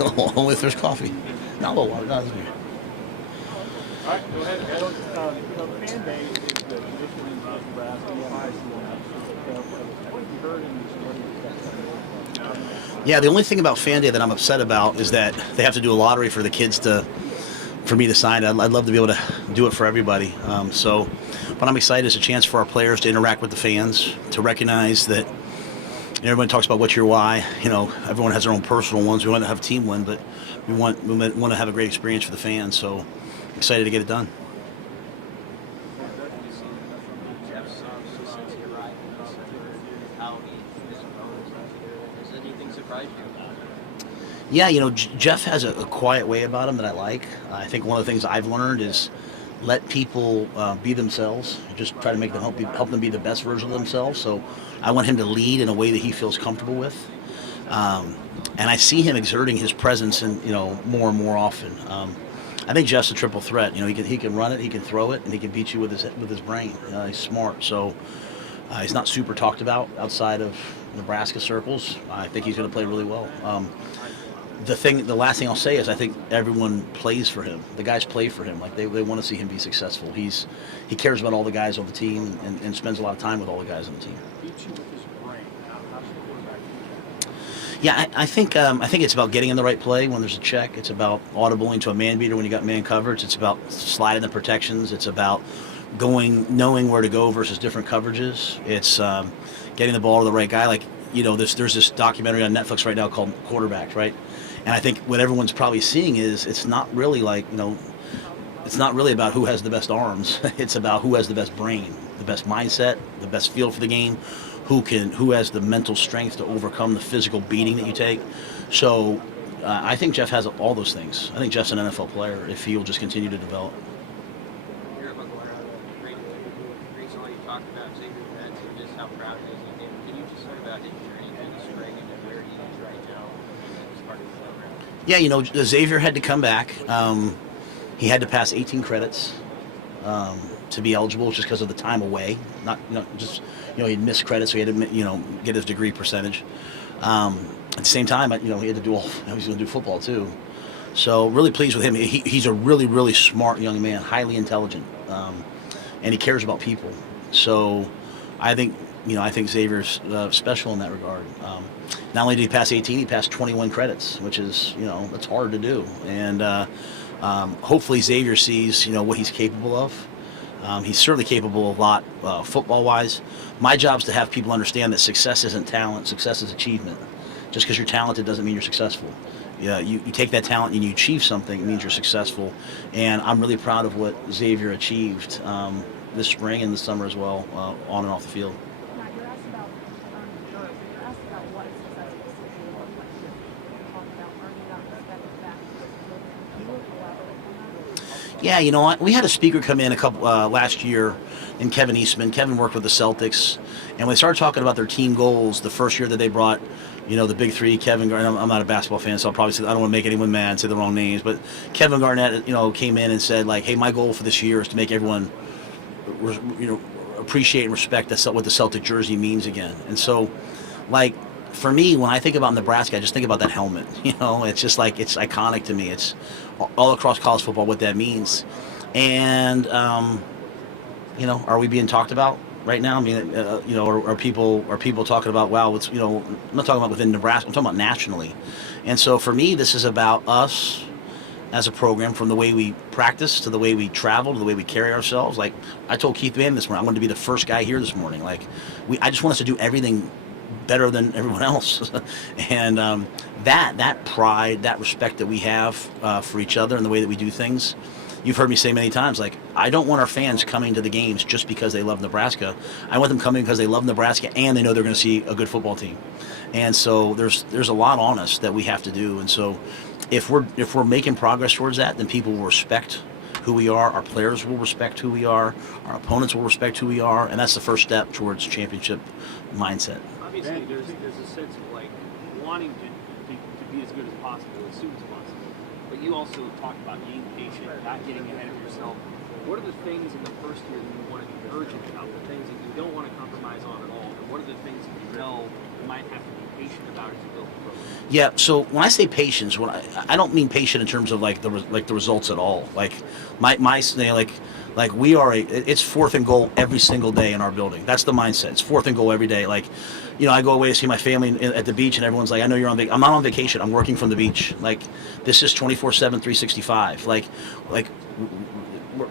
Only if there's coffee. Not a little water. No, it's beer. All right, go ahead. Fan day is the tradition in Nebraska. What have you heard and what do you expect? Yeah, the only thing about Fan Day that I'm upset about is that they have to do a lottery for the kids for me to sign. I'd love to be able to do it for everybody. But I'm excited. It's a chance for our players to interact with the fans, to recognize that everyone talks about what's your why. Everyone has their own personal ones. We want to have a team win, but we want to have a great experience for the fans. So excited to get it done. Does anything surprise you? Yeah, Jeff has a quiet way about him that I like. I think one of the things I've learned is let people be themselves. Just try to make them help them be the best version of themselves. So I want him to lead in a way that he feels comfortable with. And I see him exerting his presence more and more often. I think Jeff's a triple threat. He can run it, he can throw it, and he can beat you with his brain. He's smart. So he's not super talked about outside of Nebraska circles. I think he's going to play really well. The last thing I'll say is I think everyone plays for him. The guys play for him. Like they want to see him be successful. He cares about all the guys on the team and spends a lot of time with all the guys on the team. Yeah, I think it's about getting in the right play when there's a check. It's about audibling to a man beater when you got man coverage. It's about sliding the protections. It's about knowing where to go versus different coverages. It's getting the ball to the right guy. Like there's this documentary on Netflix right now called Quarterbacks, right? And I think what everyone's probably seeing is it's not really it's not really about who has the best arms. It's about who has the best brain, the best mindset, the best feel for the game, who has the mental strength to overcome the physical beating that you take. So I think Jeff has all those things. I think Jeff's an NFL player if he will just continue to develop. Recently you talked about Xavier Betts and just how proud he is of him. Can you just talk about his journey through the spring and where he is right now as part of the program? Yeah, Xavier had to come back. He had to pass 18 credits to be eligible just because of the time away. He'd missed credits, so he had to get his degree percentage. At the same time, he had to do he was going to do football too. So really pleased with him. He's a really, really smart young man, highly intelligent, and he cares about people. So I think Xavier's special in that regard. Not only did he pass 18, he passed 21 credits, which is that's hard to do. And hopefully Xavier sees what he's capable of. He's certainly capable of a lot football-wise. My job is to have people understand that success isn't talent, success is achievement. Just because you're talented doesn't mean you're successful. Yeah, you take that talent and you achieve something, it means you're successful. And I'm really proud of what Xavier achieved this spring and this summer as well, on and off the field. Matt, you're asked about what success is talking about earning that respect back. Can you elaborate on that? Yeah, you know what? We had a speaker come in last year, and Kevin Eastman. Kevin worked with the Celtics, and when they started talking about their team goals, the first year that they brought, the big three, Kevin Garnett. I'm not a basketball fan, so I'll probably say I don't want to make anyone mad and say the wrong names, but Kevin Garnett, came in and said hey, my goal for this year is to make everyone, appreciate and respect what the Celtic jersey means again. And so, for me, when I think about Nebraska, I just think about that helmet. It's just it's iconic to me. It's all across college football what that means. And, are we being talked about right now? I mean, are people talking about, wow, I'm not talking about within Nebraska, I'm talking about nationally. And so for me, this is about us as a program, from the way we practice to the way we travel to the way we carry ourselves. Like I told Keith Van this morning, I wanted to be the first guy here this morning. I just want us to do everything better than everyone else. And that pride, that respect that we have for each other and the way that we do things, you've heard me say many times, I don't want our fans coming to the games just because they love Nebraska. I want them coming because they love Nebraska and they know they're going to see a good football team. And so there's a lot on us that we have to do. And so if we're making progress towards that, then people will respect who we are, our players will respect who we are, our opponents will respect who we are, and that's the first step towards championship mindset. Obviously, there's a sense of wanting to be as good as possible as soon as possible. But you also talked about being patient, not getting ahead of yourself. What are the things in the first year that you want to be urgent about? The things that you don't want to compromise on at all? And what are the things that you know you might have to be patient about as you build the program? Yeah. So when I say patience, I don't mean patient in terms of like the results at all. Like my like we are it's 4th and goal every single day in our building. That's the mindset. It's 4th and goal every day. Like, I go away to see my family at the beach, and everyone's like, I know you're on vacation. I'm not on vacation. I'm working from the beach. Like, this is 24/7, 365. Like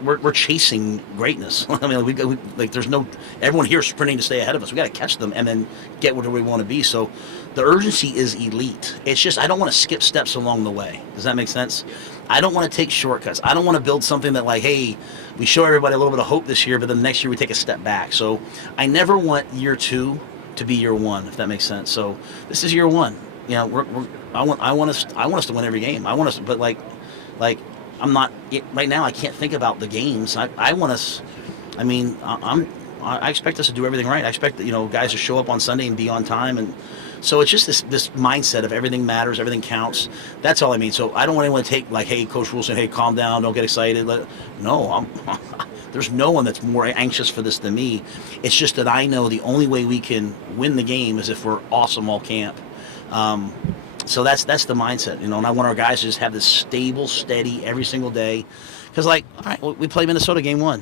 we're chasing greatness. I mean, we like there's no everyone here is sprinting to stay ahead of us. We got to catch them and then get where we want to be. So the urgency is elite. It's just I don't want to skip steps along the way. Does that make sense? I don't want to take shortcuts. I don't want to build something that like, hey, we show everybody a little bit of hope this year, but then the next year we take a step back. So I never want year 2 to be year 1, if that makes sense. So this is year 1. I want us to win every game. I want us, but like I'm not right now. I can't think about the games. I want us. I mean, I expect us to do everything right. I expect guys to show up on Sunday and be on time, and so it's just this mindset of everything matters, everything counts. That's all I mean. So I don't want anyone to take like, hey, Coach Rhule saying, hey, calm down, don't get excited. No, there's no one that's more anxious for this than me. It's just that I know the only way we can win the game is if we're awesome all camp. So that's the mindset, and I want our guys to just have this stable, steady every single day. Because, like, all right, we play Minnesota game 1.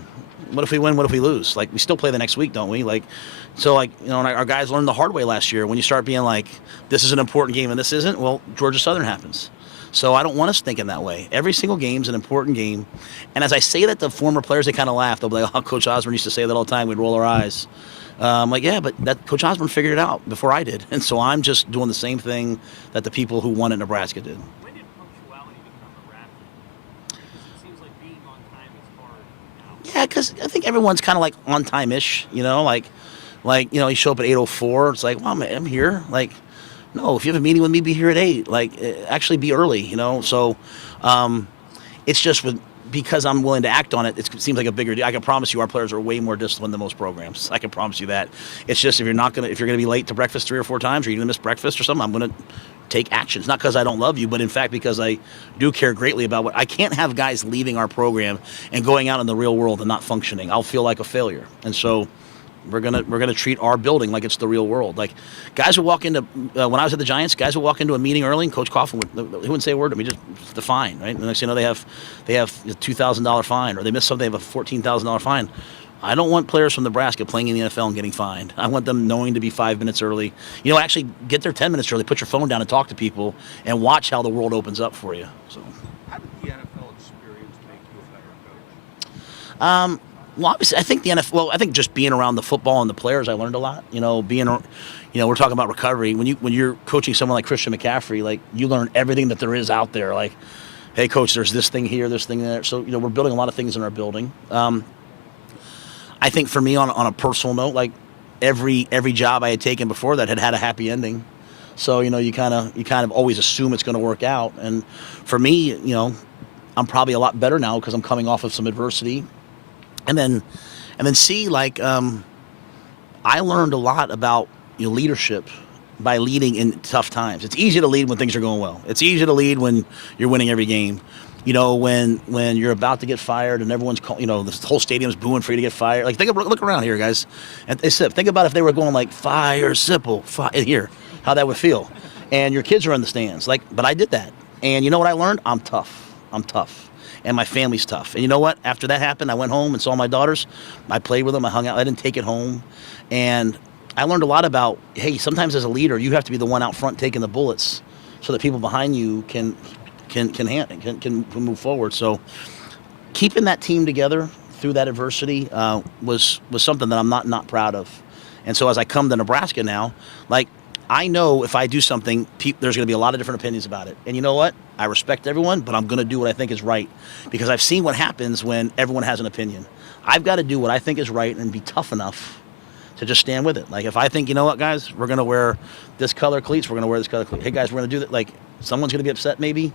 What if we win? What if we lose? Like, we still play the next week, don't we? Like, so, like, and our guys learned the hard way last year. When you start being like, this is an important game and this isn't, well, Georgia Southern happens. So I don't want us thinking that way. Every single game is an important game. And as I say that to former players, they kind of laugh. They'll be like, oh, Coach Osborne used to say that all the time. We'd roll our eyes. Like, yeah, but that Coach Osborne figured it out before I did. And so I'm just doing the same thing that the people who won at Nebraska did. When did punctuality become a rap? Because it seems like being on time is hard now. Yeah, because I think everyone's kind of like on time-ish, like you show up at 8:04. It's like, well, I'm here. Like, no, if you have a meeting with me, be here at 8. Like, actually be early, So it's just because I'm willing to act on it, it seems like a bigger deal. I can promise you our players are way more disciplined than most programs. I can promise you that. It's just if you're going to be late to breakfast 3 or 4 times, or you're going to miss breakfast or something, I'm going to take actions. Not because I don't love you, but in fact because I do care greatly about I can't have guys leaving our program and going out in the real world and not functioning. I'll feel like a failure. And so we're gonna treat our building like it's the real world. Like, guys would walk into when I was at the Giants, guys would walk into a meeting early, and Coach Coughlin wouldn't say a word to me, just the fine, right? And the next thing you know, they have a $2,000 fine, or they miss something, they have a $14,000 fine. I don't want players from Nebraska playing in the NFL and getting fined. I want them knowing to be 5 minutes early. Actually get there 10 minutes early. Put your phone down and talk to people, and watch how the world opens up for you. So, how did the NFL experience make you a better coach? Well, obviously, I think the NFL. Well, I think just being around the football and the players, I learned a lot. We're talking about recovery. When you're coaching someone like Christian McCaffrey, like, you learn everything that there is out there. Like, hey, coach, there's this thing here, this thing there. So we're building a lot of things in our building. I think for me, on a personal note, like every job I had taken before that had a happy ending. So you kind of always assume it's going to work out. And for me, I'm probably a lot better now because I'm coming off of some adversity. And then see, like, I learned a lot about leadership by leading in tough times. It's easy to lead when things are going well. It's easy to lead when you're winning every game. When you're about to get fired and everyone's this whole stadium's booing for you to get fired. Like, look around here, guys. And think about if they were going like, fire Sipple, here, how that would feel. And your kids are in the stands. Like, but I did that. And you know what I learned? I'm tough. And my family's tough. And you know what? After that happened, I went home and saw my daughters. I played with them. I hung out. I didn't take it home. And I learned a lot about, hey, sometimes as a leader, you have to be the one out front taking the bullets so that people behind you can move forward. So keeping that team together through that adversity was something that I'm not proud of. And so as I come to Nebraska now, like, I know if I do something, there's going to be a lot of different opinions about it. And you know what? I respect everyone, but I'm going to do what I think is right, because I've seen what happens when everyone has an opinion. I've got to do what I think is right and be tough enough to just stand with it. Like, if I think, you know what, guys, we're going to wear this color cleats, we're going to wear this color cleats. Hey, guys, we're going to do that. Like, someone's going to be upset maybe,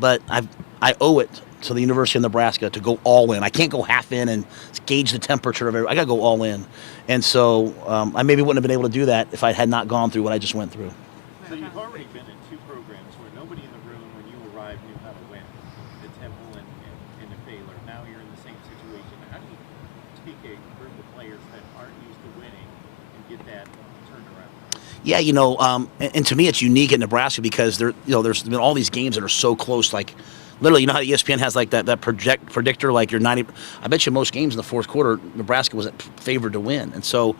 but I owe it to the University of Nebraska to go all in. I can't go half in and gauge the temperature of everything. I got to go all in. And so I maybe wouldn't have been able to do that if I had not gone through what I just went through. So you've already been in 2 programs where nobody in the room when you arrived knew how to win, the Temple and the Baylor. Now you're in the same situation. How do you take a group of players that aren't used to winning and get that turned around? Yeah, and to me it's unique in Nebraska because there's been all these games that are so close. Like, literally, how ESPN has like that predictor, like you're 90. I bet you most games in the fourth quarter, Nebraska wasn't favored to win, and so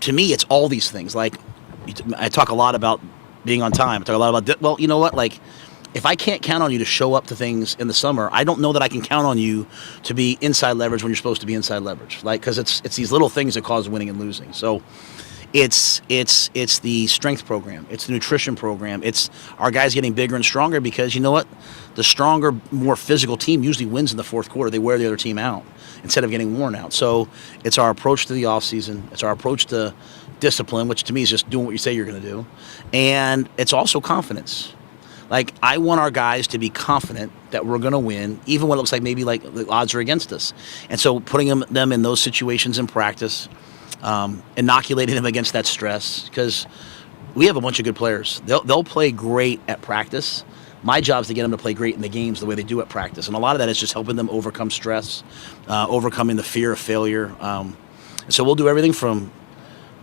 to me it's all these things. Like, I talk a lot about being on time. I talk a lot about well, you know what, like. If I can't count on you to show up to things in the summer, I don't know that I can count on you to be inside leverage when you're supposed to be inside leverage. Like, because it's these little things that cause winning and losing. So it's the strength program, it's the nutrition program, it's our guys getting bigger and stronger because you know what? The stronger, more physical team usually wins in the fourth quarter. They wear the other team out instead of getting worn out. So it's our approach to the offseason. It's our approach to discipline, which to me is just doing what you say you're going to do. And it's also confidence. Like, I want our guys to be confident that we're going to win, even when it looks like maybe like the odds are against us. And so putting them in those situations in practice, inoculating them against that stress, because we have a bunch of good players. They'll play great at practice. My job is to get them to play great in the games the way they do at practice. And a lot of that is just helping them overcome stress, overcoming the fear of failure. So we'll do everything from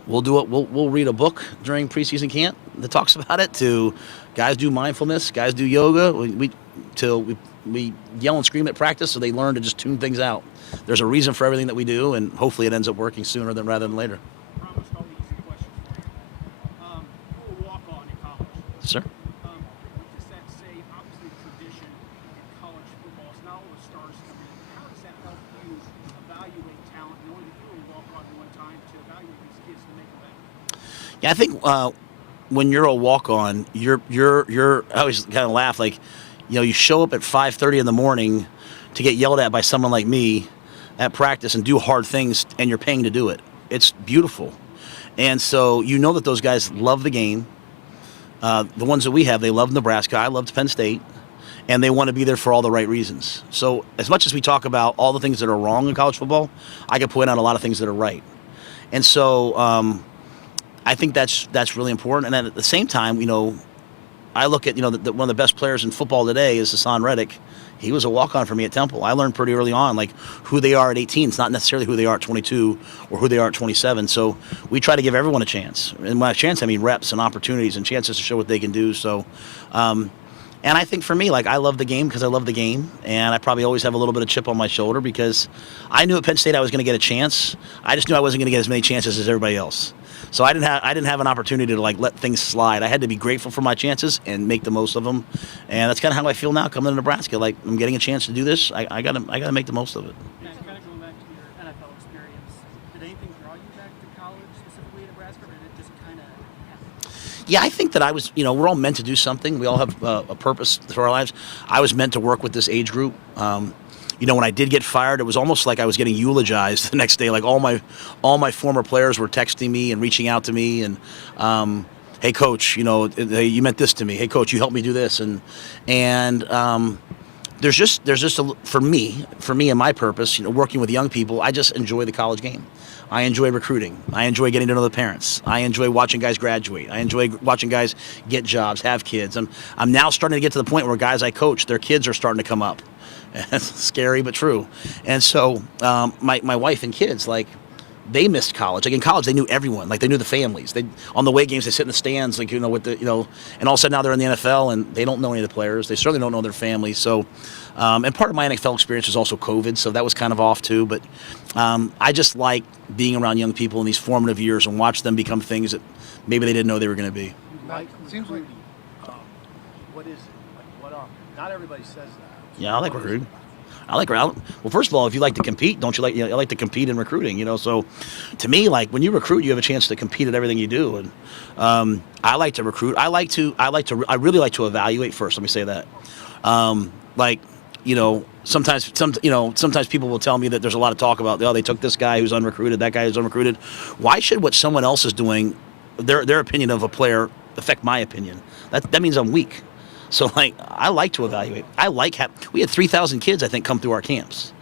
we'll read a book during preseason camp that talks about it, to guys do mindfulness, guys do yoga. We yell and scream at practice so they learn to just tune things out. There's a reason for everything that we do, and hopefully it ends up working sooner rather than later. I promised all the easy questions for you. You were a walk-on in college. Sir? What does that say? Obviously, tradition in college football is not all the stars come in. How does that help you evaluate talent, knowing that you were a walk-on at one time, to evaluate these kids to make them better? Yeah, I think when you're a walk-on, you're I always kind of laugh, like, you show up at 5:30 in the morning to get yelled at by someone like me at practice and do hard things, and you're paying to do it. It's beautiful. And so that those guys love the game. The ones that we have, they love Nebraska. I loved Penn State. And they want to be there for all the right reasons. So as much as we talk about all the things that are wrong in college football, I can point out a lot of things that are right. And so I think that's really important. And then at the same time, I look at, one of the best players in football today is Hassan Reddick. He was a walk-on for me at Temple. I learned pretty early on, like, who they are at 18. It's not necessarily who they are at 22 or who they are at 27. So we try to give everyone a chance. And by a chance, I mean reps and opportunities and chances to show what they can do. So, and I think for me, like, I love the game because I love the game. And I probably always have a little bit of chip on my shoulder because I knew at Penn State I was going to get a chance. I just knew I wasn't going to get as many chances as everybody else. So I didn't have an opportunity to like let things slide. I had to be grateful for my chances and make the most of them, and that's kind of how I feel now coming to Nebraska. Like, I'm getting a chance to do this. I gotta make the most of it. And kind of going back to your NFL experience, did anything draw you back to college, specifically at Nebraska, or did it just kind of happen? Yeah, I think that I was, we're all meant to do something. We all have a purpose for our lives. I was meant to work with this age group. When I did get fired, it was almost like I was getting eulogized the next day. Like, all my former players were texting me and reaching out to me, and hey, coach, hey, you meant this to me. Hey, coach, you helped me do this, and there's just for me and my purpose, working with young people. I just enjoy the college game. I enjoy recruiting. I enjoy getting to know the parents. I enjoy watching guys graduate. I enjoy watching guys get jobs, have kids. I'm now starting to get to the point where guys I coach, their kids are starting to come up. It's scary but true. And so my wife and kids, like, they missed college. Like, in college, they knew everyone. Like, they knew the families. They, on the away games, they sit in the stands, like, with the, and all of a sudden now they're in the NFL and they don't know any of the players. They certainly don't know their families. So, and part of my NFL experience was also COVID, so that was kind of off too. But I just like being around young people in these formative years and watch them become things that maybe they didn't know they were going to be. It seems like, what is it? Like, not everybody says that. Yeah, I like recruiting. Well, first of all, if you like to compete, don't you like? I like to compete in recruiting. So, to me, like, when you recruit, you have a chance to compete at everything you do. And I like to recruit. I really like to evaluate first. Let me say that. Sometimes people will tell me that there's a lot of talk about, they took this guy who's unrecruited, that guy who's unrecruited. Why should what someone else is doing, their opinion of a player, affect my opinion? That means I'm weak. So, like, I like to evaluate. We had 3,000 kids, I think, come through our camps.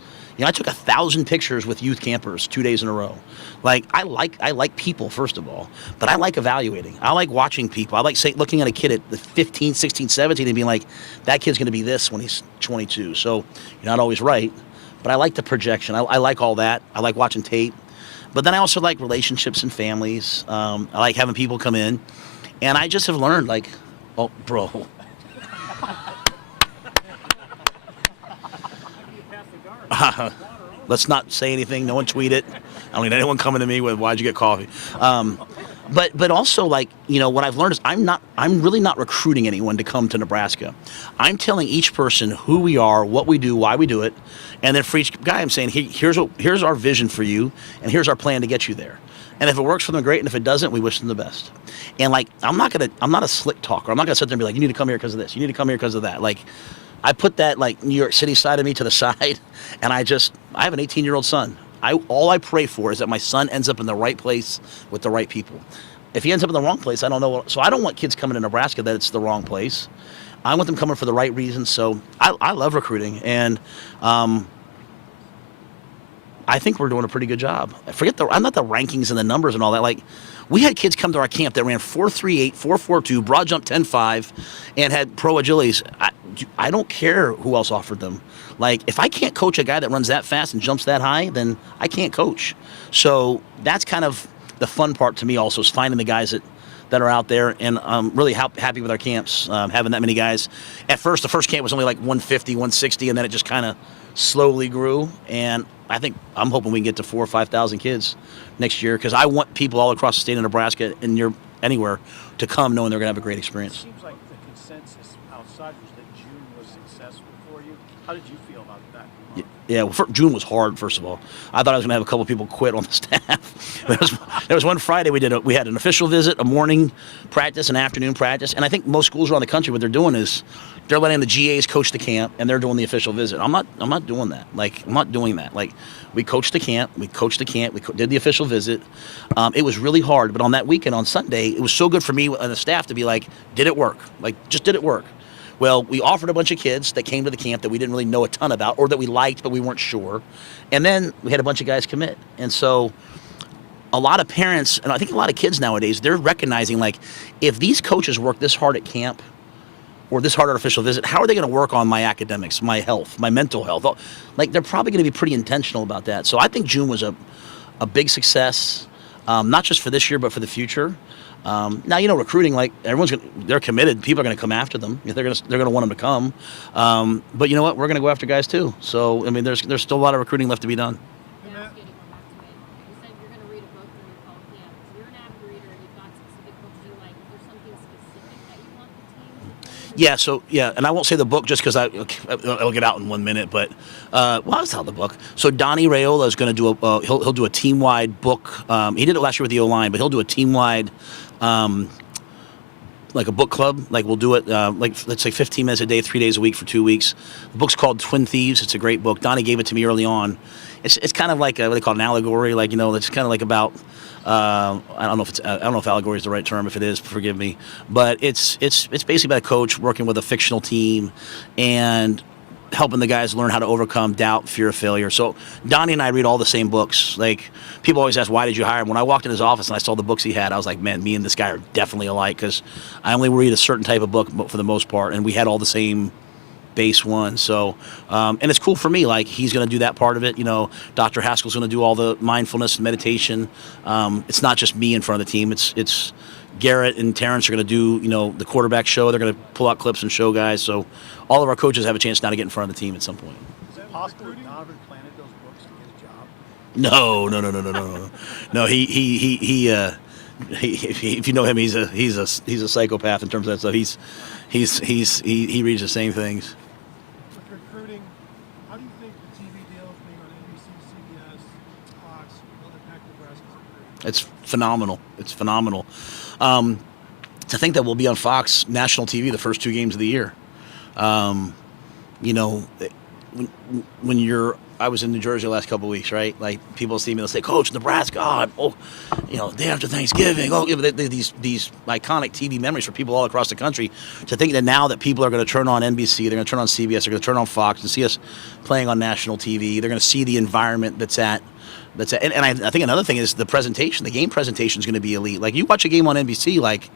I took 1,000 pictures with youth campers 2 days in a row. Like, I like people, first of all, but I like evaluating. I like watching people. I like looking at a kid at the 15, 16, 17 and being like, that kid's going to be this when he's 22. So you're not always right, but I like the projection. I like all that. I like watching tape. But then I also like relationships and families. I like having people come in, and I just have learned, like, oh, bro. Let's not say anything. No one tweet it. I don't need anyone coming to me with, why'd you get coffee? But also, like, you know, what I've learned is I'm really not recruiting anyone to come to Nebraska. I'm telling each person who we are, what we do, why we do it, and then for each guy I'm saying, here's our vision for you, and here's our plan to get you there. And if it works for them, great, and if it doesn't, we wish them the best. And like, I'm not a slick talker. I'm not gonna sit there and be like, you need to come here because of this, you need to come here because of that. Like, I put that, like, New York City side of me to the side, and I have an 18-year-old son. All I pray for is that my son ends up in the right place with the right people. If he ends up in the wrong place, I don't know. So I don't want kids coming to Nebraska that it's the wrong place. I want them coming for the right reasons. So I love recruiting, and I think we're doing a pretty good job. I'm not the rankings and the numbers and all that. Like, we had kids come to our camp that ran 4.38, 4.42, broad jump 10.5, and had pro agilities. I don't care who else offered them. Like, if I can't coach a guy that runs that fast and jumps that high, then I can't coach. So that's kind of the fun part to me also, is finding the guys that are out there, and I'm really happy with our camps, having that many guys. At first, the first camp was only like 150, 160, and then it just kind of slowly grew, and I'm hoping we can get to 4,000 or 5,000 kids next year, because I want people all across the state of Nebraska and anywhere to come knowing they're going to have a great experience. It seems like the consensus outside was that June was successful for you. How did you feel about that? Yeah, well, June was hard, first of all. I thought I was going to have a couple people quit on the staff. There was one Friday we had an official visit, a morning practice, an afternoon practice, and I think most schools around the country, what they're doing is they're letting the GAs coach the camp, and they're doing the official visit. I'm not doing that. Like, I'm not doing that. Like, we coached the camp, we did the official visit. It was really hard, but on that weekend, on Sunday, it was so good for me and the staff to be like, did it work? Like, just did it work? Well, we offered a bunch of kids that came to the camp that we didn't really know a ton about, or that we liked but we weren't sure. And then we had a bunch of guys commit. And so a lot of parents, and I think a lot of kids nowadays, they're recognizing, like, if these coaches work this hard at camp or this hard at official visit, how are they going to work on my academics, my health, my mental health? Like, they're probably going to be pretty intentional about that. So I think June was a big success, not just for this year, but for the future. Now, you know, recruiting, like, they're committed. People are going to come after them. They're going to want them to come. But you know what? We're going to go after guys too. So, I mean, there's still a lot of recruiting left to be done. You said you're going to read a book during fall camp. You're an avid reader, and you've got specific books you like. Is there something specific that you want the team to read? And I won't say the book just because it'll get out in 1 minute. But I'll tell the book. So Donnie Raiola is going to do he'll do a team-wide book. He did it last year with the O-line, but he'll do a team-wide. Like a book club, like we'll do it, like let's say 15 minutes a day, 3 days a week for 2 weeks. The book's called Twin Thieves. It's a great book. Donnie gave it to me early on. It's kind of like what they call an allegory, like, you know, it's kind of like about I don't know if allegory is the right term. If it is, forgive me. But it's basically about a coach working with a fictional team and helping the guys learn how to overcome doubt, fear of failure. So Donnie and I read all the same books. Like, people always ask, why did you hire him? When I walked in his office and I saw the books he had, I was like, man, me and this guy are definitely alike, because I only read a certain type of book for the most part, and we had all the same base one. So, and it's cool for me. Like, he's going to do that part of it. You know, Dr. Haskell's going to do all the mindfulness and meditation. It's not just me in front of the team. It's Garrett and Terrence are going to do, you know, the quarterback show. They're going to pull out clips and show guys. So all of our coaches have a chance now to get in front of the team at some point. Is it possible that Donovan planted those books to get a job? No. He if you know him, he's a psychopath in terms of that stuff. He reads the same things. With recruiting, how do you think the TV deals being on NBC, CBS, Fox will impact Nebraska's recruiting? It's phenomenal. To think that we'll be on Fox national TV the first 2 games of the year. You know, I was in New Jersey the last couple of weeks, right? Like, people see me, they'll say, Coach, Nebraska, you know, day after Thanksgiving. These iconic TV memories for people all across the country. To think that now that people are going to turn on NBC, they're going to turn on CBS, they're going to turn on Fox and see us playing on national TV. They're going to see the environment and I think another thing is the presentation. The game presentation is going to be elite. Like, you watch a game on NBC, like,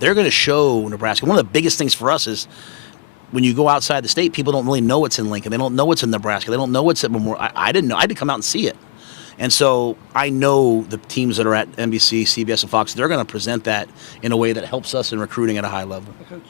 they're going to show Nebraska. One of the biggest things for us is when you go outside the state, people don't really know what's in Lincoln. They don't know what's in Nebraska. They don't know what's at Memorial. I didn't know. I had to come out and see it. And so I know the teams that are at NBC, CBS, and Fox, they're going to present that in a way that helps us in recruiting at a high level. Coach,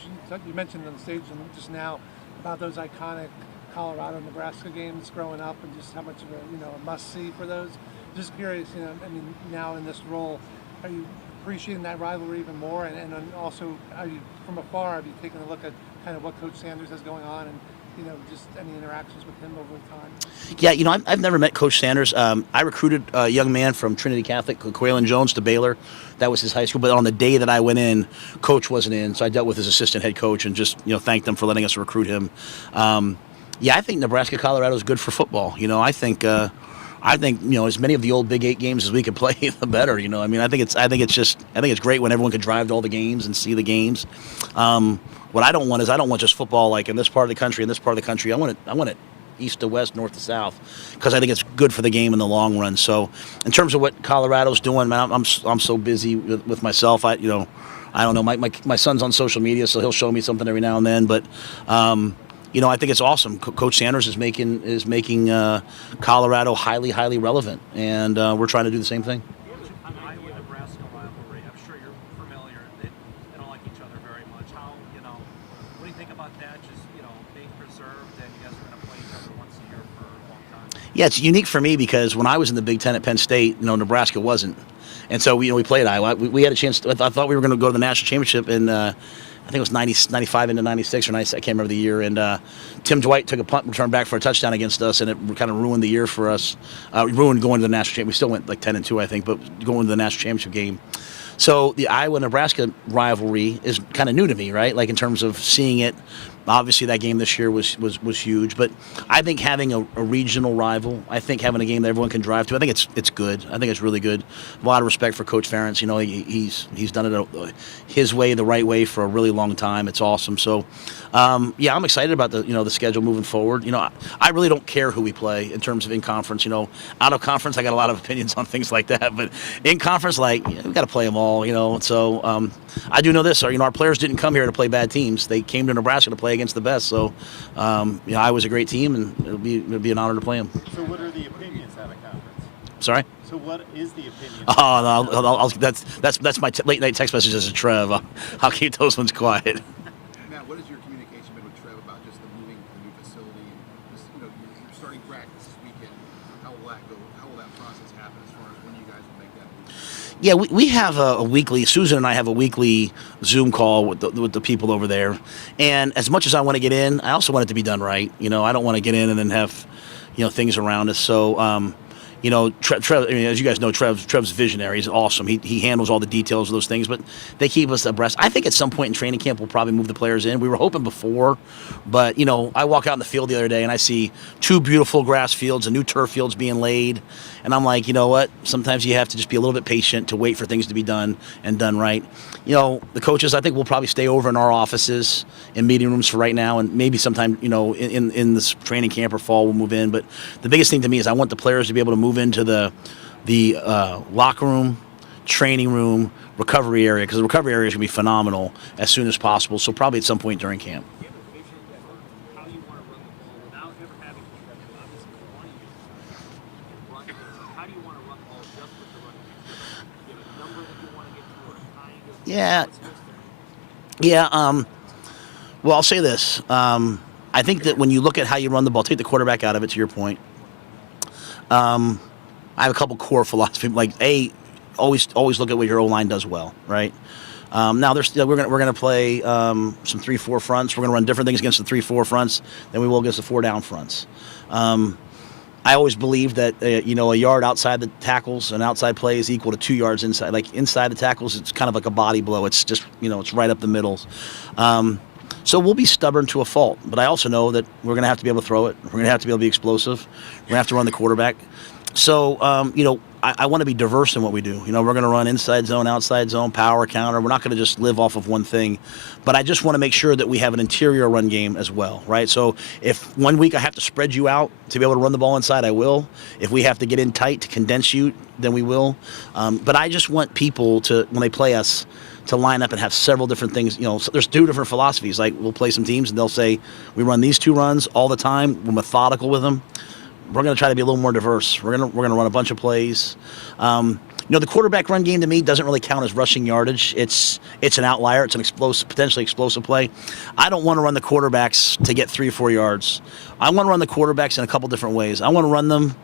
you mentioned on the stage just now about those iconic Colorado, Nebraska games growing up, and just how much of a must-see for those. Just curious, I mean, now in this role, are you appreciating that rivalry even more? And then also, are you from afar? Are you taking a look at kind of what Coach Sanders has going on, and just any interactions with him over time? Yeah, I've never met Coach Sanders. I recruited a young man from Trinity Catholic, Quaylen Jones, to Baylor. That was his high school. But on the day that I went in, Coach wasn't in, so I dealt with his assistant head coach and just thanked them for letting us recruit him. I think Nebraska Colorado is good for football. I think as many of the old Big 8 games as we could play, the better. I mean, I think it's great when everyone could drive to all the games and see the games. What I don't want just football like in this part of the country and this part of the country. I want it east to west, north to south, because I think it's good for the game in the long run. So, in terms of what Colorado's doing, man, I'm so busy with myself. I don't know. My son's on social media, so he'll show me something every now and then. But I think it's awesome. Coach Sanders is making Colorado highly, highly relevant, and we're trying to do the same thing. Iowa-Nebraska rivalry. I'm sure you're familiar. They don't like each other very much. What do you think about that? Just being preserved, and you guys are going to play each other once a year for a long time. Yeah, it's unique for me because when I was in the Big Ten at Penn State, Nebraska wasn't, and so we played Iowa. We had a chance. I thought we were going to go to the national championship in. I think it was 95 into 96 or 96. I can't remember the year. And Tim Dwight took a punt return back for a touchdown against us, and it kind of ruined the year for us. Ruined going to the national championship. We still went like 10-2, I think, but going to the national championship game. So the Iowa-Nebraska rivalry is kind of new to me, right? Like in terms of seeing it. Obviously, that game this year was huge, but I think having a regional rival, I think having a game that everyone can drive to, I think it's good. I think it's really good. A lot of respect for Coach Ferentz. He's done it his way, the right way, for a really long time. It's awesome. So, I'm excited about the schedule moving forward. I really don't care who we play in terms of in conference. Out of conference, I got a lot of opinions on things like that, but in conference, we got to play them all. So I do know this. Our players didn't come here to play bad teams. They came to Nebraska to play against the best. So, Iowa's a great team, and it'll be an honor to play them. So what are the opinions out of conference? Sorry? So what is the opinion? Oh, no, that's my late night text messages to Trev. I'll keep those ones quiet. Matt, what has your communication been with Trev about just the moving to the new facility and just, you're starting practice this weekend? How will that go? How will that process happen as far as when you guys will make that move? Yeah, we have a weekly, Susan and I have a weekly Zoom call with the people over there. And as much as I want to get in, I also want it to be done right. I don't want to get in and then have, things around us. So, Trev, as you guys know, Trev's visionary. He's awesome. He handles all the details of those things, but they keep us abreast. I think at some point in training camp, we'll probably move the players in. We were hoping before, but, I walk out in the field the other day and I see 2 beautiful grass fields and new turf fields being laid. And I'm like, you know what? Sometimes you have to just be a little bit patient to wait for things to be done and done right. The coaches, I think we'll probably stay over in our offices in meeting rooms for right now, and maybe sometime, in this training camp or fall we'll move in. But the biggest thing to me is I want the players to be able to move into the locker room, training room, recovery area, because the recovery area is going to be phenomenal as soon as possible. So probably at some point during camp. How you want to run the ball without ever having to obviously want to run. How do you want to run the ball just with the running game? Do you have a number that you want to get to, or a kind of? Yeah. Well, I'll say this. I think that when you look at how you run the ball, take the quarterback out of it, to your point. I have a couple core philosophies. Like, always look at what your O-line does well, right? Now we're gonna play some 3-4 fronts. We're gonna run different things against the 3-4 fronts than we will against the 4-down fronts. I always believe that a yard outside the tackles and outside play is equal to 2 yards inside. Like inside the tackles, it's kind of like a body blow. It's just it's right up the middles. So we'll be stubborn to a fault, but I also know that we're going to have to be able to throw it. We're going to have to be able to be explosive. We're going to have to run the quarterback. So, I want to be diverse in what we do. We're going to run inside zone, outside zone, power, counter. We're not going to just live off of one thing. But I just want to make sure that we have an interior run game as well, right? So if one week I have to spread you out to be able to run the ball inside, I will. If we have to get in tight to condense you, then we will. But I just want people to, when they play us, to line up and have several different things. So there's 2 different philosophies. Like we'll play some teams and they'll say, we run these 2 runs all the time. We're methodical with them. we're going to try to be a little more diverse. We're going to run a bunch of plays. The quarterback run game to me doesn't really count as rushing yardage. It's an outlier. It's an potentially explosive play. I don't want to run the quarterbacks to get 3 or 4 yards. I want to run the quarterbacks in a couple different ways. I want to run them.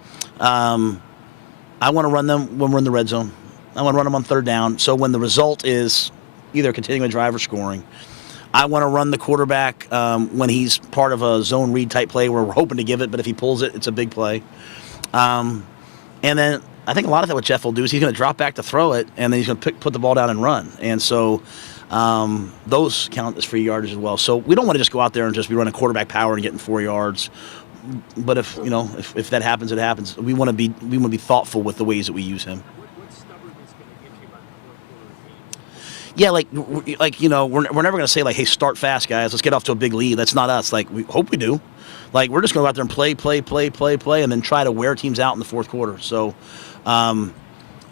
When we're in the red zone. I want to run them on third down. So when the result is either continuing a drive or scoring. I want to run the quarterback when he's part of a zone read type play where we're hoping to give it, but if he pulls it, it's a big play. And then I think a lot of that what Jeff will do is he's going to drop back to throw it, and then he's going to put the ball down and run. And so those count as free yardage as well. So we don't want to just go out there and just be running quarterback power and getting 4 yards. But if that happens, it happens. We want to be thoughtful with the ways that we use him. What's stubbornness going to get you about the fourth quarter game? Yeah, we're never going to say like, hey, start fast, guys. Let's get off to a big lead. That's not us. Like, we hope we do. Like, we're just going to go out there and play, and then try to wear teams out in the fourth quarter. So,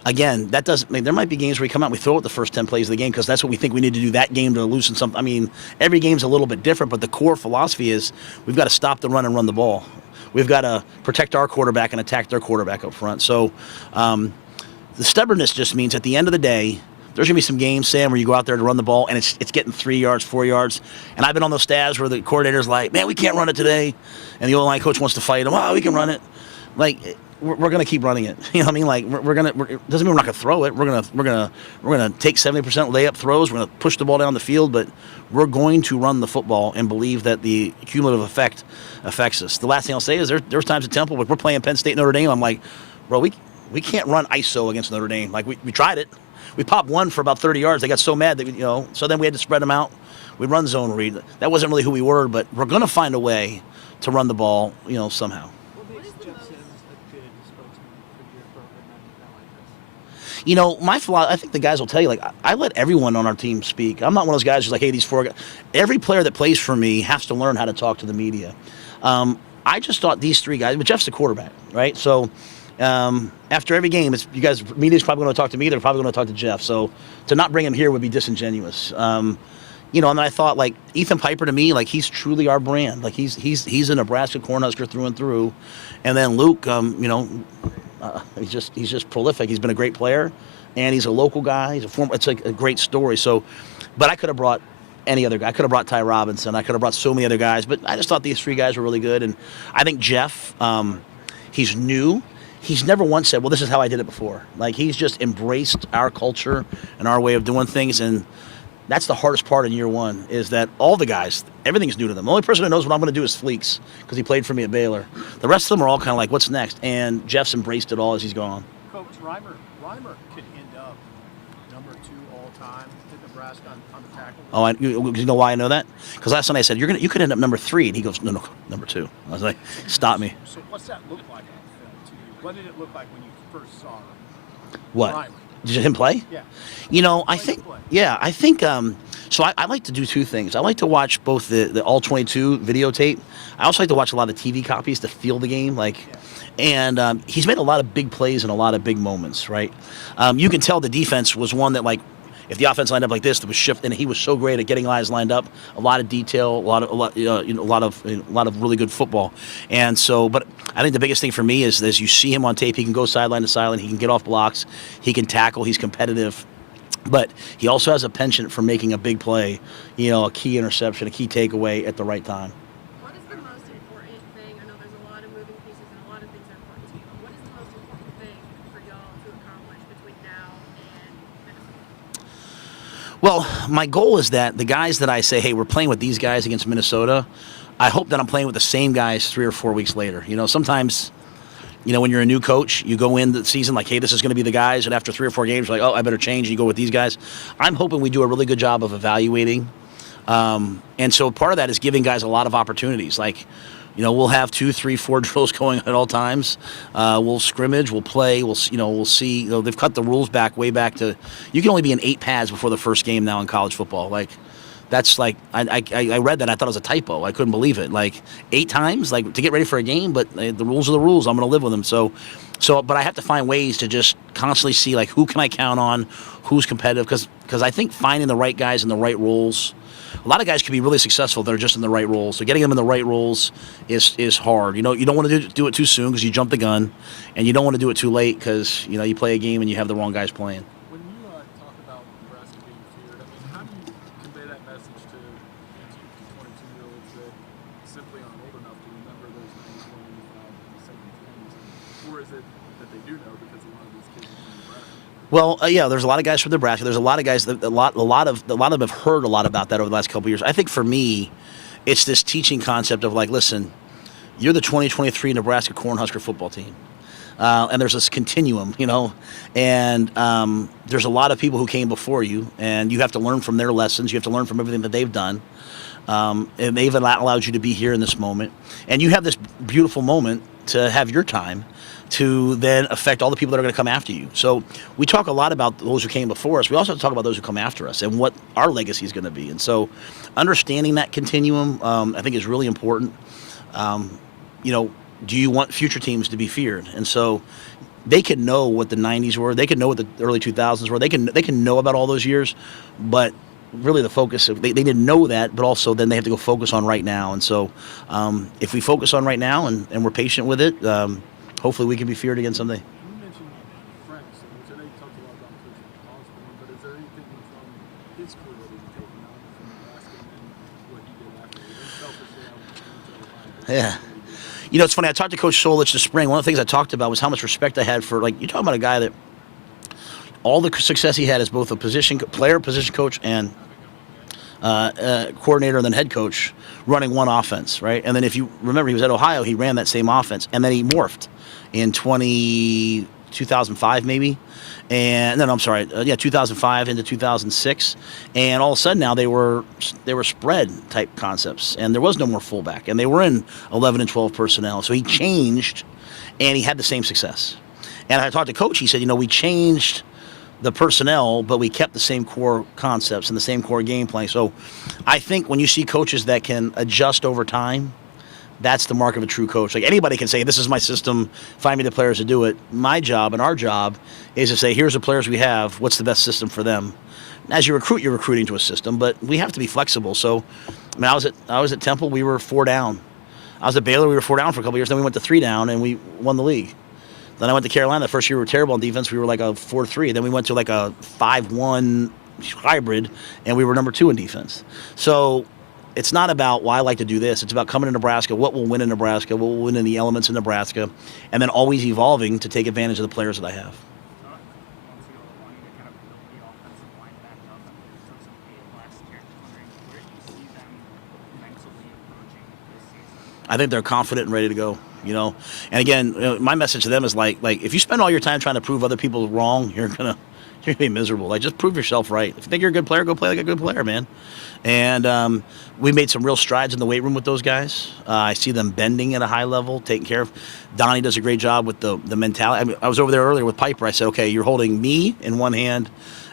again, that doesn't mean there might be games where we come out and we throw it the first 10 plays of the game because that's what we think we need to do that game to loosen something. I mean, every game's a little bit different, but the core philosophy is we've got to stop the run and run the ball. We've got to protect our quarterback and attack their quarterback up front. So the stubbornness just means at the end of the day, there's going to be some games, Sam, where you go out there to run the ball, and it's getting 3 yards, 4 yards. And I've been on those staffs where the coordinator's like, man, we can't run it today. And the O-line coach wants to fight him. Oh, we can run it. Like, we're going to keep running it. You know what I mean? Like, it doesn't mean we're not going to throw it. We're going to take 70% layup throws. We're going to push the ball down the field, but we're going to run the football and believe that the cumulative effect affects us. The last thing I'll say is there's times at Temple, like we're playing Penn State, Notre Dame. I'm like, bro, we can't run ISO against Notre Dame. Like, we tried it. We popped one for about 30 yards. They got so mad that, so then we had to spread them out. We run zone read. That wasn't really who we were, but we're going to find a way to run the ball, somehow. I think the guys will tell you, like, I let everyone on our team speak. I'm not one of those guys who's like, hey, these 4 guys. Every player that plays for me has to learn how to talk to the media. I just thought these 3 guys, but Jeff's the quarterback, right? So after every game, media's probably going to talk to me. They're probably going to talk to Jeff. So to not bring him here would be disingenuous. And then I thought, like, Ethan Piper to me, like, he's truly our brand. Like, he's a Nebraska Cornhusker through and through. And then Luke, he's just prolific. He's been a great player, and he's a local guy. It's like a great story. So, but I could have brought any other guy. I could have brought Ty Robinson. I could have brought so many other guys. But I just thought these 3 guys were really good. And I think Jeff, he's new. He's never once said, well, this is how I did it before. Like, he's just embraced our culture and our way of doing things. And that's the hardest part in year 1 is that all the guys, everything's new to them. The only person who knows what I'm going to do is Fleeks because he played for me at Baylor. The rest of them are all kind of like, what's next? And Jeff's embraced it all as he's gone. Coach Reimer could end up number 2 all time in Nebraska on the tackle. Oh, you know why I know that? Because last Sunday I said, you could end up number 3. And he goes, no, number 2. I was like, stop me. So what's that look like on film to you? What did it look like when you first saw him? What? Reimer. Did him play? Yeah. I think, so I like to do 2 things. I like to watch both the all 22 videotape. I also like to watch a lot of TV copies to feel the game. And he's made a lot of big plays and a lot of big moments, right? You can tell the defense was one that, like, if the offense lined up like this, there was shift, and he was so great at getting guys lined up. A lot of detail, a lot of really good football. And so, but I think the biggest thing for me is as you see him on tape, he can go sideline to sideline, he can get off blocks, he can tackle, he's competitive. But he also has a penchant for making a big play, a key interception, a key takeaway at the right time. What is the most important thing? I know there's a lot of moving pieces and a lot of things are important to you, but what is the most important thing for y'all to accomplish between now and Minnesota? Well, my goal is that the guys that I say, hey, we're playing with these guys against Minnesota, I hope that I'm playing with the same guys 3 or 4 weeks later. Sometimes, when you're a new coach, you go in the season like, hey, this is going to be the guys, and after 3 or 4 games, you're like, oh, I better change, and you go with these guys. I'm hoping we do a really good job of evaluating. And so part of that is giving guys a lot of opportunities. Like, we'll have 2, 3, 4 drills going at all times. We'll scrimmage, we'll play, we'll see. They've cut the rules way back to, you can only be in 8 pads before the first game now in college football. Like, that's like, I read that, I thought it was a typo. I couldn't believe it. Like, 8 times, like, to get ready for a game, but the rules are the rules. I'm going to live with them. So, but I have to find ways to just constantly see, like, who can I count on, who's competitive, because I think finding the right guys in the right roles a lot of guys can be really successful that are just in the right roles. So getting them in the right roles is hard. You don't want to do it too soon because you jump the gun, and you don't want to do it too late because you play a game and you have the wrong guys playing. When you talk about Nebraska being feared, I mean, how do you convey that message to 22-year-olds that simply aren't old enough to remember those 91 and 17s? Or is it that they do know because a lot of these kids are from Nebraska? Well, yeah, there's a lot of guys from Nebraska. There's a lot of guys. A lot of them have heard a lot about that over the last couple of years. I think for me, it's this teaching concept of like, listen, you're the 2023 Nebraska Cornhusker football team, and there's this continuum, and there's a lot of people who came before you, and you have to learn from their lessons. You have to learn from everything that they've done, and they've allowed you to be here in this moment, and you have this beautiful moment to have your time to then affect all the people that are going to come after you. So we talk a lot about those who came before us. We also have to talk about those who come after us and what our legacy is going to be. And so understanding that continuum, I think, is really important. Do you want future teams to be feared? And so they can know what the 90s were. They can know what the early 2000s were. They can know about all those years, but really the focus, they didn't know that, but also then they have to go focus on right now. And so if we focus on right now and we're patient with it, hopefully we can be feared again someday. You mentioned friends, and today you talked a lot about Coach Osborne, but is there anything from his career that you've taken out from Nebraska and what he did after? Selfishly, I Yeah. It's funny. I talked to Coach Solich this spring. One of the things I talked about was how much respect I had for, you're talking about a guy that all the success he had as both a position coach, and coordinator and then head coach running one offense, right? And then if you remember, he was at Ohio, he ran that same offense, and then he morphed in 2005 maybe, and then 2005 into 2006, and all of a sudden now they were spread type concepts, and there was no more fullback, and they were in 11 and 12 personnel. So he changed, and he had the same success. And I talked to Coach. He said, we changed the personnel, but we kept the same core concepts and the same core game plan. So I think when you see coaches that can adjust over time, that's the mark of a true coach. Like, anybody can say, this is my system, find me the players to do it. My job and our job is to say, here's the players we have, what's the best system for them? As you recruit, you're recruiting to a system, but we have to be flexible. So, I was at Temple, we were 4 down. I was at Baylor, we were 4 down for a couple of years, then we went to 3 down, and we won the league. Then I went to Carolina. The first year we were terrible on defense. We were like a 4-3. Then we went to like a 5-1 hybrid, and we were number 2 in defense. So it's not about, I like to do this. It's about coming to Nebraska, what will win in Nebraska, what will win in the elements in Nebraska, and then always evolving to take advantage of the players that I have. I think they're confident and ready to go, And again, my message to them is like if you spend all your time trying to prove other people wrong, you're gonna be miserable. Just prove yourself right. If you think you're a good player, go play like a good player, man. And we made some real strides in the weight room with those guys. I see them bending at a high level, taking care of. Donnie does a great job with the mentality. I was over there earlier with Piper. I said, okay, you're holding me in one hand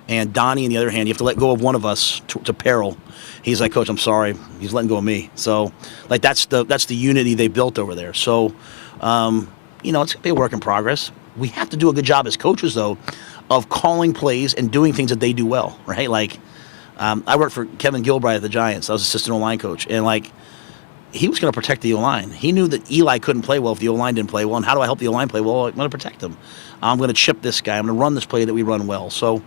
and Donnie in the other hand. You have to let go of one of us to peril. He's like, Coach, I'm sorry. He's letting go of me. So, that's the unity they built over there. So, it's going to be a work in progress. We have to do a good job as coaches, though, of calling plays and doing things that they do well, right? I worked for Kevin Gilbride at the Giants. I was assistant O-line coach. And, he was going to protect the O-line. He knew that Eli couldn't play well if the O-line didn't play well. And how do I help the O-line play well? I'm going to protect him. I'm going to chip this guy. I'm going to run this play that we run well. So,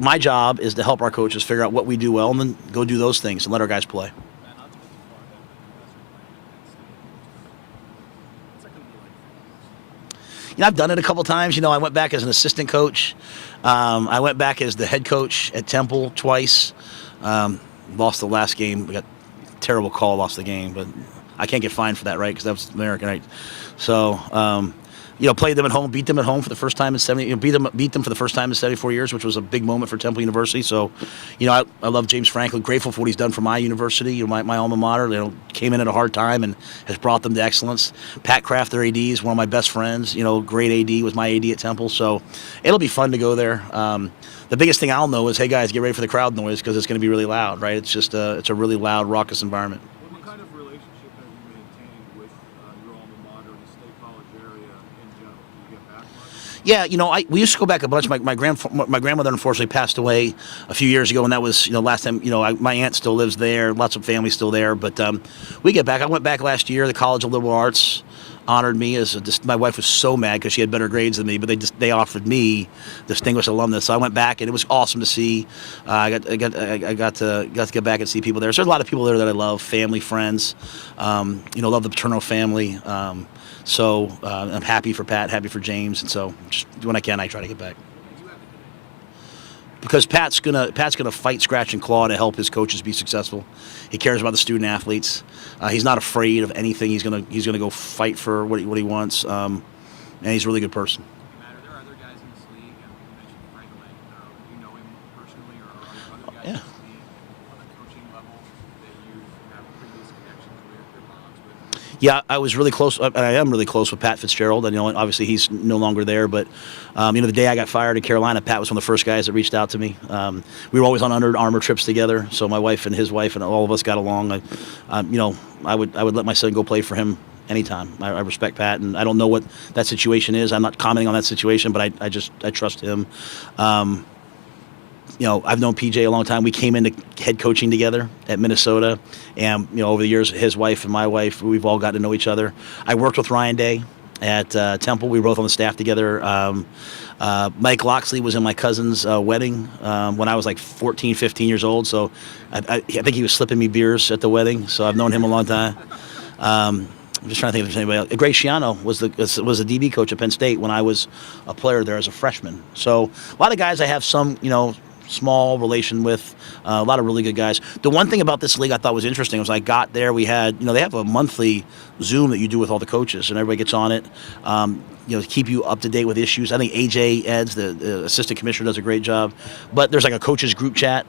my job is to help our coaches figure out what we do well and then go do those things and let our guys play. I've done it a couple times. I went back as an assistant coach. I went back as the head coach at Temple twice. Lost the last game. We got a terrible call, lost the game. But I can't get fined for that, right? Because that was American, right? So, played them at home, beat them at home for the first time in 70. Beat them for the first time in 74 years, which was a big moment for Temple University. So, I love James Franklin. Grateful for what he's done for my university, my alma mater. Came in at a hard time and has brought them to excellence. Pat Kraft, their AD, is one of my best friends. Great AD, was my AD at Temple. So, it'll be fun to go there. The biggest thing I'll know is, hey guys, get ready for the crowd noise because it's going to be really loud, right? It's just it's a really loud, raucous environment. What kind of relationship have you maintained with your alma mater in the State College area in general? Do you get back much? Yeah, we used to go back a bunch. My grandmother unfortunately passed away a few years ago, and that was last time. My aunt still lives there. Lots of family still there, but we get back. I went back last year. The College of Liberal Arts honored me as my wife was so mad because she had better grades than me, but they offered me distinguished alumnus. So I went back, and it was awesome to see. I got to get back and see people there. So there's a lot of people there that I love, family, friends. Love the Paterno family. So I'm happy for Pat, happy for James, and so just when I can, I try to get back. Because Pat's gonna fight, scratch, and claw to help his coaches be successful. He cares about the student athletes. He's not afraid of anything. He's gonna go fight for what he wants. And he's a really good person. Matt, are there other guys in this league? You mentioned Franklin. Do you know him personally, or are there other guys in this league on the coaching level that you have previous connections with or bonds with? Yeah, I was really close. I am really close with Pat-Fitzgerald. And obviously he's no longer there. But the day I got fired in Carolina, Pat was one of the first guys that reached out to me. We were always on Under Armour trips together. So my wife and his wife and all of us got along. I would let my son go play for him anytime. I respect Pat, and I don't know what that situation is. I'm not commenting on that situation, but I trust him. I've known PJ a long time. We came into head coaching together at Minnesota, and over the years, his wife and my wife, we've all got to know each other. I worked with Ryan Day at Temple. We were both on the staff together. Mike Loxley was in my cousin's wedding when I was like 14, 15 years old. So I think he was slipping me beers at the wedding. So I've known him a long time. I'm just trying to think if there's anybody else. Grace Schiano was a DB coach at Penn State when I was a player there as a freshman. So a lot of guys I have some, small relation with, a lot of really good guys. The one thing about this league I thought was interesting was I got there, we had, they have a monthly Zoom that you do with all the coaches, and everybody gets on it, to keep you up to date with issues. I think AJ Eds, the assistant commissioner, does a great job. But there's like a coaches group chat.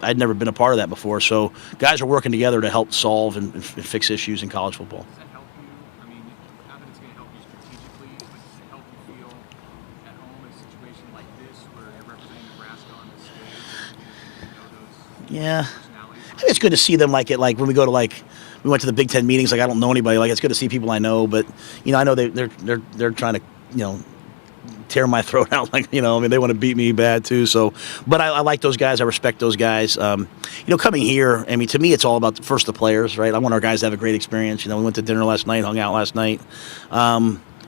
I'd never been a part of that before. So guys are working together to help solve and fix issues in college football. Does that help you? I mean, not that it's going to help you strategically, but does it help you feel at home in a situation like this where you're representing Nebraska on the stage and those Yeah. personalities? I think it's good to see them when we go to we went to the Big Ten meetings. I don't know anybody. It's good to see people I know, but I know they're trying to tear my throat out. They want to beat me bad too. So, but I like those guys. I respect those guys. Coming here, to me, it's all about first the players, right? I want our guys to have a great experience. We went to dinner last night, hung out last night.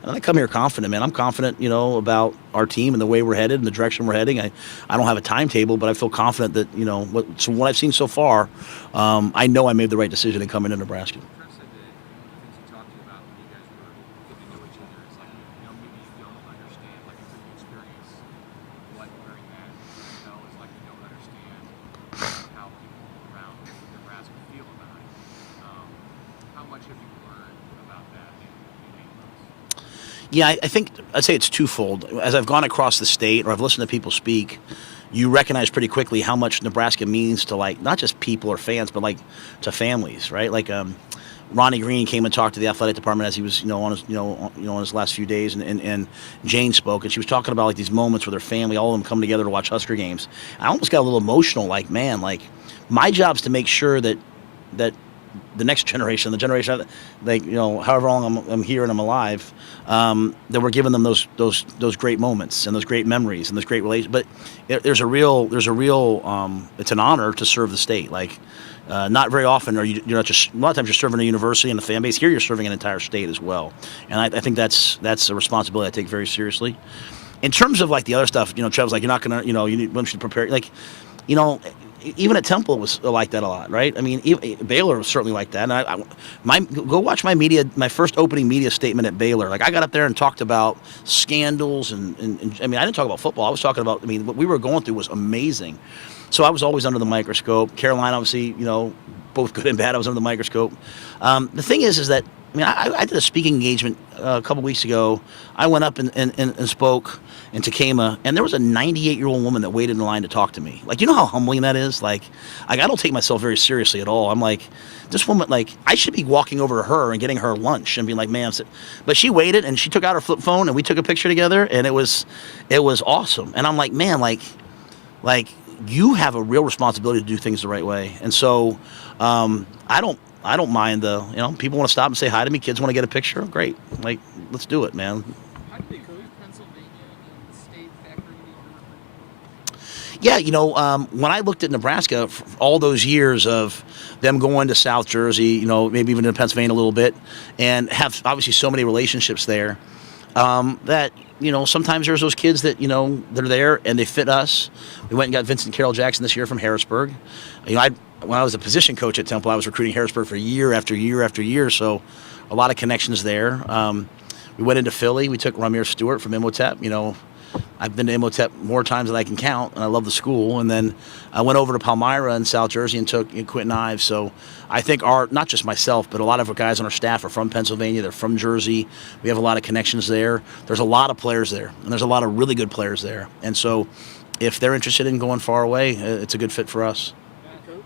And I come here confident, man. I'm confident, about our team and the way we're headed and the direction we're heading. I don't have a timetable, but I feel confident that, what I've seen so far, I know I made the right decision in coming to Nebraska. Trev said that one of the things he talked to you about when you guys were getting to know each other is maybe you don't understand, until you experience what wearing that NFL is like. You don't understand how people around Nebraska feel about it. How much have you learned about that in 8 months? Yeah, I think I'd say it's twofold. As I've gone across the state or I've listened to people speak, you recognize pretty quickly how much Nebraska means to not just people or fans, but to families, right? Ronnie Green came and talked to the athletic department as he was, on his last few days, and Jane spoke, and she was talking about these moments where their family, all of them come together to watch Husker games. I almost got a little emotional, my job's to make sure that the next generation, the generation, however long I'm here and I'm alive, that we're giving them those great moments and those great memories and those great relations. But there's a real, it's an honor to serve the state. Not very often are you're not just, a lot of times you're serving a university and a fan base. Here you're serving an entire state as well. And I think that's a responsibility I take very seriously. In terms of the other stuff, Trev's you're not going to, you want to prepare, even at Temple it was like that a lot, right? Baylor was certainly like that. And go watch my first opening media statement at Baylor. I got up there and talked about scandals and I didn't talk about football. I was talking about, what we were going through was amazing. So I was always under the microscope. Carolina, obviously, both good and bad. I was under the microscope. The thing is that, I did a speaking engagement a couple weeks ago. I went up and spoke in Takema, and there was a 98-year-old woman that waited in line to talk to me. You know how humbling that is? I don't take myself very seriously at all. I'm this woman, I should be walking over to her and getting her lunch and being ma'am. But she waited, and she took out her flip phone, and we took a picture together, and it was awesome. And I'm man, you have a real responsibility to do things the right way. And so I don't mind people want to stop and say hi to me. Kids want to get a picture. Great. Let's do it, man. How do they leave Pennsylvania Yeah, when I looked at Nebraska, all those years of them going to South Jersey, maybe even to Pennsylvania a little bit, and have obviously so many relationships there, that, sometimes there's those kids that, they're there and they fit us. We went and got Vincent Carroll Jackson this year from Harrisburg. When I was a position coach at Temple, I was recruiting Harrisburg for year after year after year, so a lot of connections there. We went into Philly. We took Ramir Stewart from Imhotep. I've been to Imhotep more times than I can count, and I love the school. And then I went over to Palmyra in South Jersey and took Quentin Ives. So I think not just myself, but a lot of our guys on our staff are from Pennsylvania. They're from Jersey. We have a lot of connections there. There's a lot of players there, and there's a lot of really good players there. And so if they're interested in going far away, it's a good fit for us. Coach,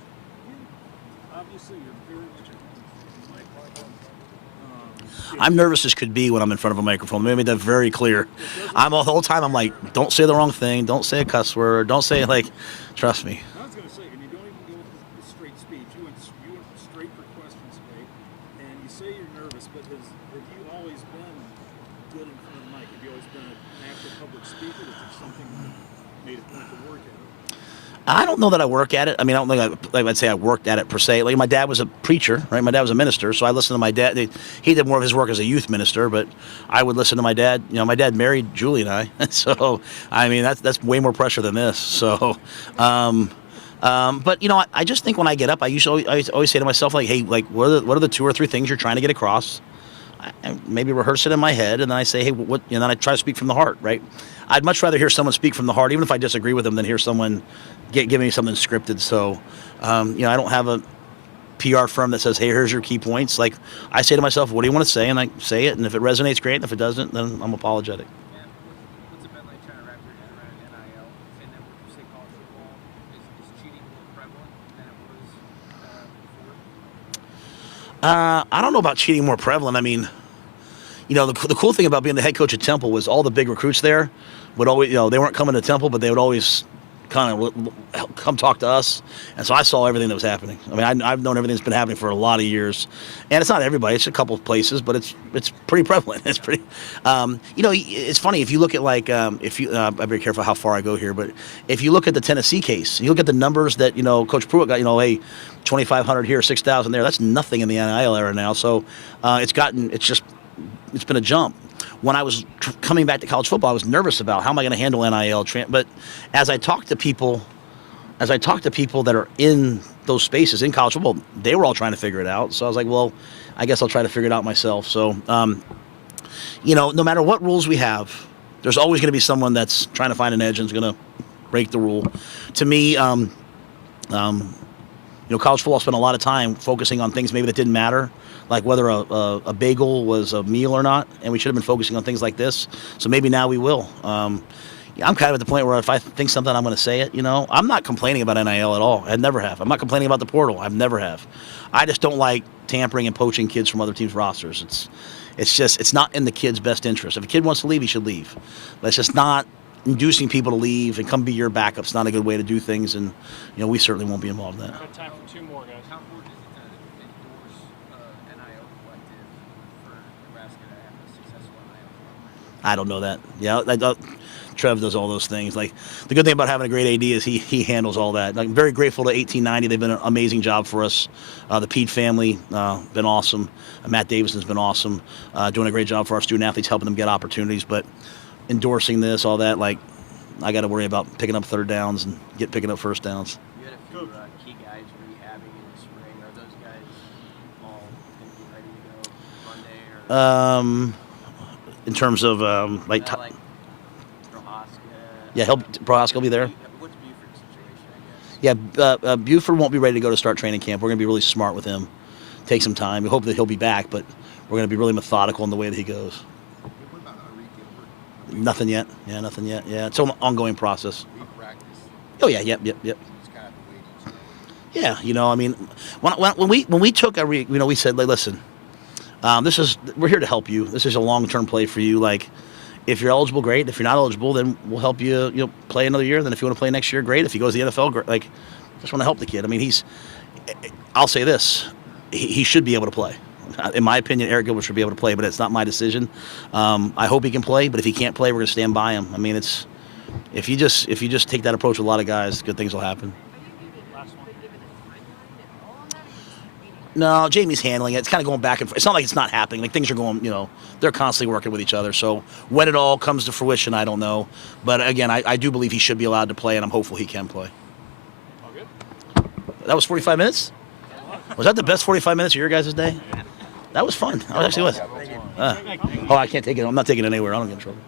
obviously you're very much a microphone. I'm nervous as could be when I'm in front of a microphone. Let me make that very clear. The whole time I'm like, don't say the wrong thing, don't say a cuss word, don't say trust me. I was going to say, and you don't even go with the straight speech. You went straight for questions today, and you say you're nervous, but have you always been good in front of the mic? Have you always been an active public speaker? Is there something that made a point to work at it? I don't know that I work at it. I mean, I don't think I'd say I worked at it per se. Like, my dad was a preacher, right? My dad was a minister, so I listened to my dad. He did more of his work as a youth minister, but I would listen to my dad. My dad married Julie and I, so I mean that's way more pressure than this. So, but I just think when I get up, I always say to myself, like, hey, what are the 2 or 3 things you're trying to get across? I maybe rehearse it in my head, and then I say, hey, what? And then I try to speak from the heart, right? I'd much rather hear someone speak from the heart, even if I disagree with them, than hear someone give me something scripted. So, I don't have a PR firm that says, hey, here's your key points. Like, I say to myself, what do you want to say? And I say it, and if it resonates, great. And if it doesn't, then I'm apologetic. Yeah, what's it been like trying to wrap your head around NIL? And then would you say college football is cheating more prevalent than it was before? I don't know about cheating more prevalent. I mean, the cool thing about being the head coach at Temple was all the big recruits there would always, they weren't coming to Temple, but they would always kind of come talk to us. And so I saw everything that was happening. I mean, I've known everything that's been happening for a lot of years. And it's not everybody. It's a couple of places, but it's pretty prevalent. It's pretty, it's funny. If you look at I'm very careful how far I go here, but if you look at the Tennessee case, you look at the numbers that, Coach Pruitt got, hey, 2,500 here, 6,000 there. That's nothing in the NIL era now. So it's been a jump. When I was coming back to college football, I was nervous about how am I going to handle NIL. But as I talked to people that are in those spaces in college football, they were all trying to figure it out. So I was like, well, I guess I'll try to figure it out myself. So, no matter what rules we have, there's always going to be someone that's trying to find an edge and is going to break the rule. To me, college football spent a lot of time focusing on things maybe that didn't matter, like whether a bagel was a meal or not, and we should have been focusing on things like this. So maybe now we will. I'm kind of at the point where if I think something, I'm going to say it. I'm not complaining about NIL at all. I never have. I'm not complaining about the portal. I've never have. I just don't like tampering and poaching kids from other teams' rosters. It's not in the kid's best interest. If a kid wants to leave, he should leave. But it's just not inducing people to leave and come be your backup. It's not a good way to do things, and we certainly won't be involved in that. Got time for 2 more, guys. How important is it to endorse NIL collective for Nebraska to have a successful NIL program? I don't know that. Yeah, Trev does all those things. Like, the good thing about having a great AD is he handles all that. I'm very grateful to 1890. They've been an amazing job for us. The Pete family, been awesome. Matt Davison's been awesome, doing a great job for our student athletes, helping them get opportunities. But endorsing this, all that, like, I got to worry about picking up 3rd downs and picking up 1st downs. You had a few key guys rehabbing in the spring. Are those guys all going to be ready to go Monday? Or In terms of like Prohaska? yeah, Prohaska will be there. What's Buford's situation, I guess? Yeah, Buford won't be ready to go to start training camp. We're going to be really smart with him. Take some time. We hope that he'll be back, but we're going to be really methodical in the way that he goes. What about Reed Gilbert? Nothing yet. Yeah, nothing yet. Yeah, it's an ongoing process. We practice. Oh yeah, yep. He's kind of waiting. Yeah, I mean, when we took we said, like, listen, we're here to help you. This is a long-term play for you. Like, if you're eligible, great. If you're not eligible, then we'll help you, play another year. Then if you want to play next year, great. If he goes to the NFL, great. Like, just want to help the kid. I mean, I'll say this, he should be able to play. In my opinion, Eric Gilbert should be able to play, but it's not my decision. I hope he can play, but if he can't play, we're going to stand by him. I mean, if you just take that approach with a lot of guys, good things will happen. No, Jamie's handling it. It's kind of going back and forth. It's not like it's not happening. Like things are going, they're constantly working with each other. So when it all comes to fruition, I don't know. But again, I do believe he should be allowed to play, and I'm hopeful he can play. All good? That was 45 minutes? Was that the best 45 minutes of your guys' day? That was fun. That actually was. I can't take it. I'm not taking it anywhere. I don't get in trouble.